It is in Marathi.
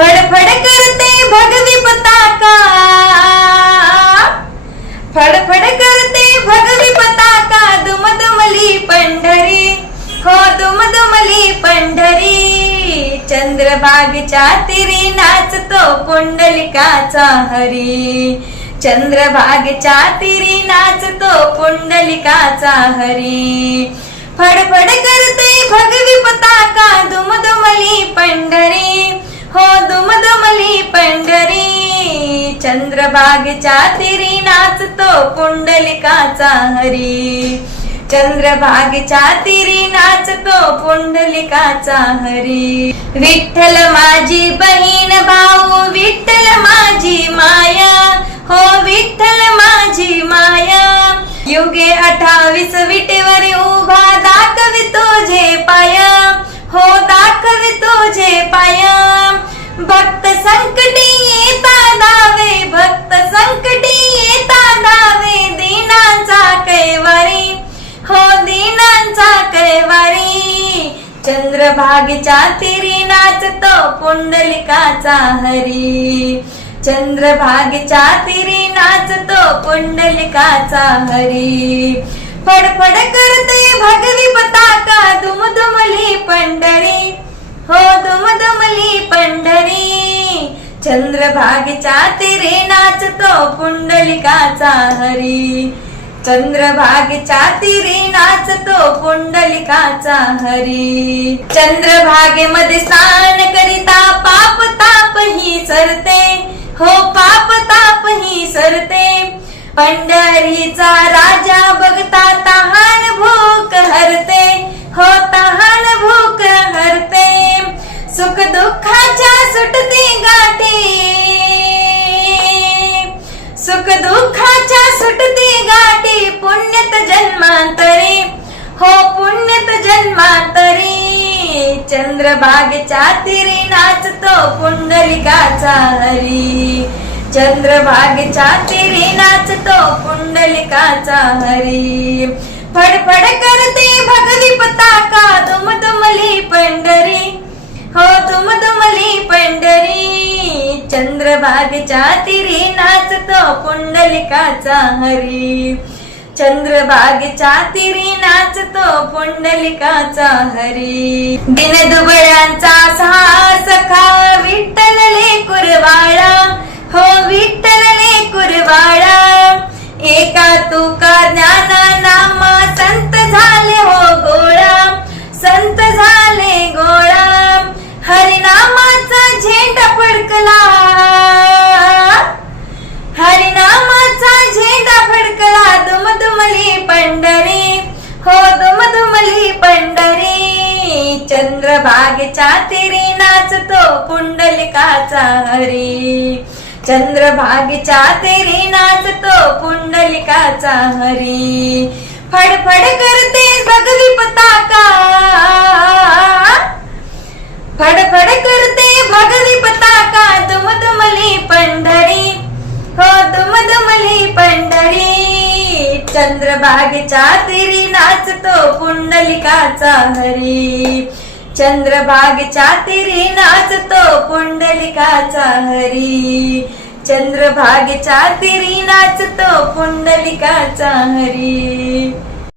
फडफड करते भगवी पताका, फडफड करते भगवी पताका, दुमदुमली पंढरी, हो दुमदुमली पंढरी. चंद्रभागेच्या तीरी नाचतो पुंडलिकाचा हरी, चंद्रभागेच्या तीरी नाचतो पुंडलिकाचा हरी. फडफड करते भगवी पताका, दुमदुमली पंढरी, हो दुमदुमली पंढरी. चंद्रभागेच्या तीरी नाचतो पुंडलिकाचा हरी, चंद्रभागेच्या तीरी नाचतो पुंडलिकाचा हरी. विठ्ठल माझी बहीण भाऊ, विठ्ठल माझी माया, हो विठ्ठल माझी माया. युगे 28 विटेवर उभा, दाखवी तुझे पाया, हो दाखवी तुझे पाया. भक्त संकटी येता धावे, भक्त संकटी येता धावे, दीनांचा कैवारी, हो दीनांचा कैवारी. चंद्रभागेच्या तीरी नाचतो पुंडलिकाचा हरी, चंद्रभागेच्या तीरी नाचतो पुंडलिकाचा हरी. फडफड करते भगवी पताका, दुमदुमली पंढरी, हो दुमदुमली पंढरी. चंद्रभागेच्या तीरी नाचतो पुंडलिकाचा हरी, चंद्रभागेच्या तीरी नाचतो पुंडलिकाचा हरी. चंद्रभागेमध्ये स्नान करिता पाप ताप ही सरते, हो पाप ताप ही सरते. पंढरीचा राजा बघता तहान भूक हरते, हो तहान भूक हरते. सुख दुःखाच्या सुटती गाठी, सुख दुःखाच्या सुटती गाठी, पुण्यत जन्मांतरी, हो पुण्यत जन्मांतरी. चंद्रभागेच्या तीरी नाचतो पुंडलिकाचा हरी, चंद्रभागेच्या तीरी नाचतो पुंडलिकाचा हरी. फडफड करते भगवी पताका, दुमदुमली पंढरी, हो दुमदुमली पंढरी. चंद्रभागेच्या तीरी नाचतो पुंडलिकाचा हरी, चंद्रभागेच्या तीरी नाचतो पुंडलिकाचा हरी. दिनदुबळ्यांचा सखा, विठ्ठल लेकुरवाळा, हो विठ्ठल लेकुरवाळा. एका तुका ज्ञाना नामा, संत झाले हो गोळा, संत झाले गोळा. हरिनामाचा झेंडा फडकला, हरिनामाचा झेंडा फडकला, दुमदुमली पंढरी, हो दुमदुमली पंढरी. चंद्रभागेच्या तीरी नाचतो पुंडलिकाचा हरी, चंद्रभागेच्या तीरी नाचतो पुंडलिकाचा हरी. फडफड करते भगवी पताका, फडफड करते भगवी पताका, दुमदुमली पंढरी, हो दुमदुमली पंढरी. चंद्रभागेच्या तीरी नाचतो पुंडलिकाचा हरी, चंद्रभागेच्या तीरी नाचतो पुंडलिकाचा हरी, चंद्रभागेच्या तीरी नाचतो पुंडलिकाचा हरी.